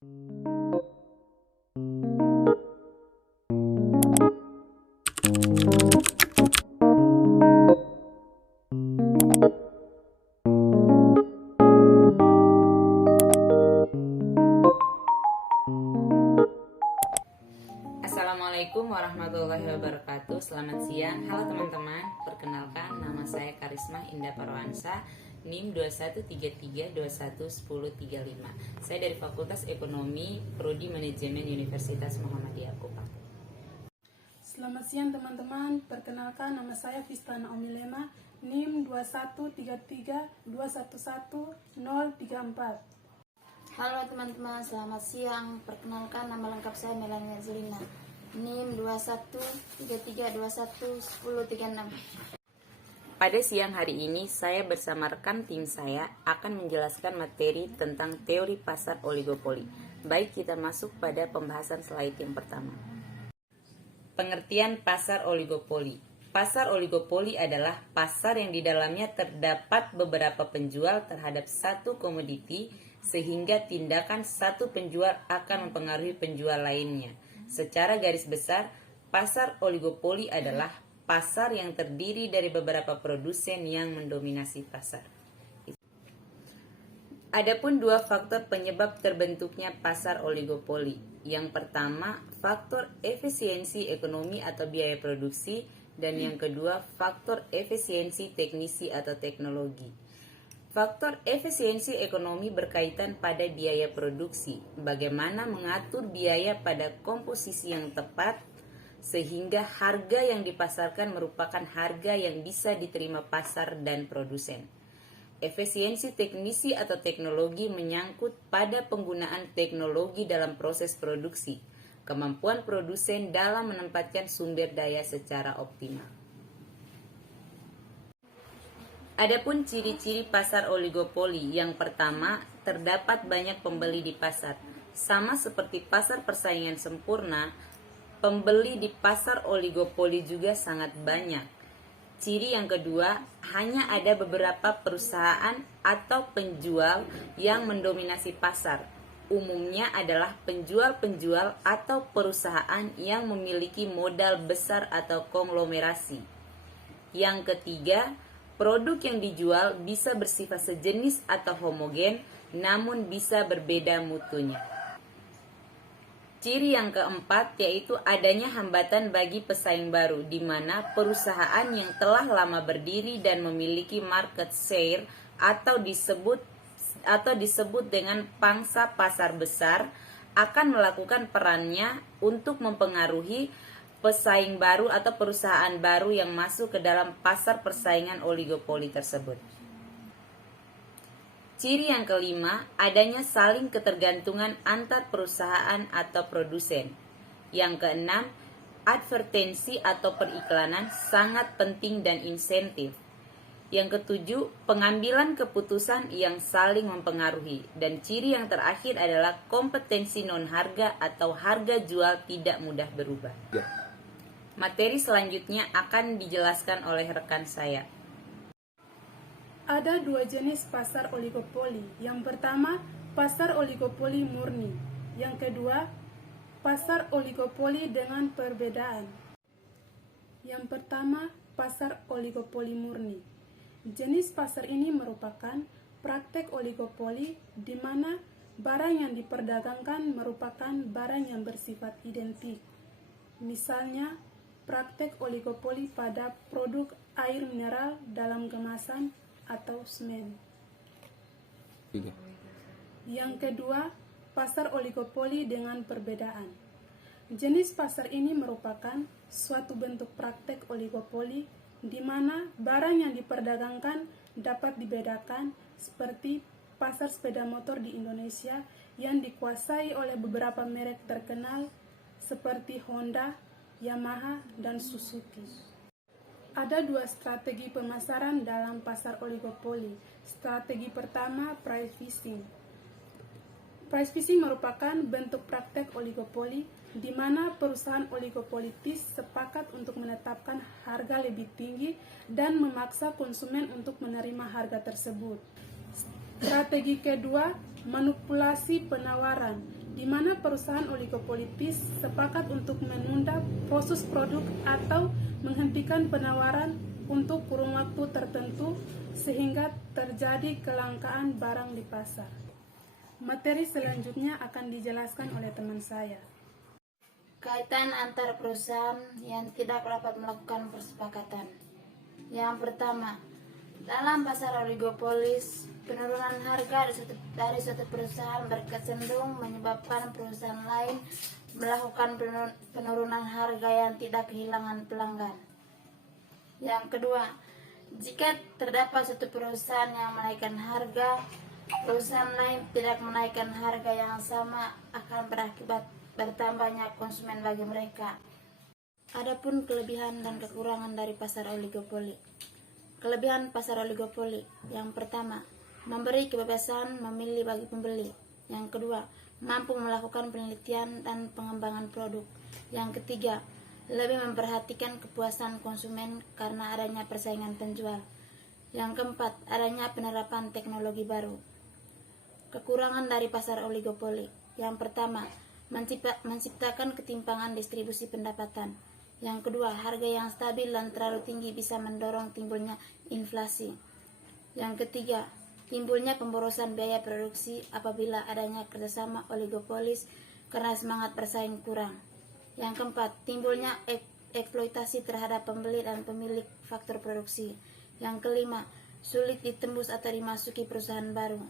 Assalamualaikum warahmatullahi wabarakatuh. Selamat siang. Halo teman-teman. Perkenalkan, nama saya Karisma Indah Parwansa, NIM 2133211035. Saya dari Fakultas Ekonomi, Prodi Manajemen Universitas Muhammadiyah Kupang. Selamat siang teman-teman. Perkenalkan, nama saya Vistana Omilema, NIM 2133211034. Halo teman-teman, selamat siang. Perkenalkan, nama lengkap saya Melania Zelina, NIM 2133211036. Pada siang hari ini, saya bersama rekan tim saya akan menjelaskan materi tentang teori pasar oligopoli. Baik, kita masuk pada pembahasan slide yang pertama. Pengertian pasar oligopoli. Pasar oligopoli adalah pasar yang di dalamnya terdapat beberapa penjual terhadap satu komoditi, sehingga tindakan satu penjual akan mempengaruhi penjual lainnya. Secara garis besar, pasar oligopoli adalah pasar yang terdiri dari beberapa produsen yang mendominasi pasar. Adapun dua faktor penyebab terbentuknya pasar oligopoli. Yang pertama, faktor efisiensi ekonomi atau biaya produksi, dan yang kedua, faktor efisiensi teknisi atau teknologi. Faktor efisiensi ekonomi berkaitan pada biaya produksi, bagaimana mengatur biaya pada komposisi yang tepat, sehingga harga yang dipasarkan merupakan harga yang bisa diterima pasar dan produsen. Efisiensi teknisi atau teknologi menyangkut pada penggunaan teknologi dalam proses produksi, kemampuan produsen dalam menempatkan sumber daya secara optimal. Adapun ciri-ciri pasar oligopoli, yang pertama, terdapat banyak pembeli di pasar. Sama seperti pasar persaingan sempurna, pembeli di pasar oligopoli juga sangat banyak. Ciri yang kedua, hanya ada beberapa perusahaan atau penjual yang mendominasi pasar. Umumnya adalah penjual-penjual atau perusahaan yang memiliki modal besar atau konglomerasi. Yang ketiga, produk yang dijual bisa bersifat sejenis atau homogen, namun bisa berbeda mutunya. Ciri yang keempat yaitu adanya hambatan bagi pesaing baru, di mana perusahaan yang telah lama berdiri dan memiliki market share atau disebut dengan pangsa pasar besar akan melakukan perannya untuk mempengaruhi pesaing baru atau perusahaan baru yang masuk ke dalam pasar persaingan oligopoli tersebut. Ciri yang kelima, adanya saling ketergantungan antar perusahaan atau produsen. Yang keenam, advertensi atau periklanan sangat penting dan insentif. Yang ketujuh, pengambilan keputusan yang saling mempengaruhi. Dan ciri yang terakhir adalah kompetensi non-harga atau harga jual tidak mudah berubah. Materi selanjutnya akan dijelaskan oleh rekan saya. Ada dua jenis pasar oligopoli. Yang pertama, pasar oligopoli murni. Yang kedua, pasar oligopoli dengan perbedaan. Yang pertama, pasar oligopoli murni. Jenis pasar ini merupakan praktek oligopoli di mana barang yang diperdagangkan merupakan barang yang bersifat identik. Misalnya, praktek oligopoli pada produk air mineral dalam kemasan atau semen. Yang kedua, pasar oligopoli dengan perbedaan. Jenis pasar ini merupakan suatu bentuk praktek oligopoli di mana barang yang diperdagangkan dapat dibedakan, seperti pasar sepeda motor di Indonesia yang dikuasai oleh beberapa merek terkenal seperti Honda, Yamaha, dan Suzuki. Ada dua strategi pemasaran dalam pasar oligopoli. Strategi pertama, price fixing. Price fixing merupakan bentuk praktek oligopoli di mana perusahaan oligopolitis sepakat untuk menetapkan harga lebih tinggi dan memaksa konsumen untuk menerima harga tersebut. Strategi kedua, manipulasi penawaran, di mana perusahaan oligopolipis sepakat untuk menunda proses produk atau menghentikan penawaran untuk kurun waktu tertentu sehingga terjadi kelangkaan barang di pasar. Materi selanjutnya akan dijelaskan oleh teman saya. Kaitan antar perusahaan yang tidak dapat melakukan persepakatan. Yang pertama, dalam pasar oligopolis, penurunan harga dari suatu perusahaan berkecenderung menyebabkan perusahaan lain melakukan penurunan harga yang tidak kehilangan pelanggan. Yang kedua, jika terdapat suatu perusahaan yang menaikkan harga, perusahaan lain tidak menaikkan harga yang sama akan berakibat bertambahnya konsumen bagi mereka. Adapun kelebihan dan kekurangan dari pasar oligopoli. Kelebihan pasar oligopoli. Yang pertama, memberi kebebasan memilih bagi pembeli. Yang kedua, mampu melakukan penelitian dan pengembangan produk. Yang ketiga, lebih memperhatikan kepuasan konsumen karena adanya persaingan penjual. Yang keempat, adanya penerapan teknologi baru. Kekurangan dari pasar oligopoli. Yang pertama, menciptakan ketimpangan distribusi pendapatan. Yang kedua, harga yang stabil dan terlalu tinggi bisa mendorong timbulnya inflasi. Yang ketiga, timbulnya pemborosan biaya produksi apabila adanya kerjasama oligopolis karena semangat bersaing kurang. Yang keempat, timbulnya eksploitasi terhadap pembeli dan pemilik faktor produksi. Yang kelima, sulit ditembus atau dimasuki perusahaan baru.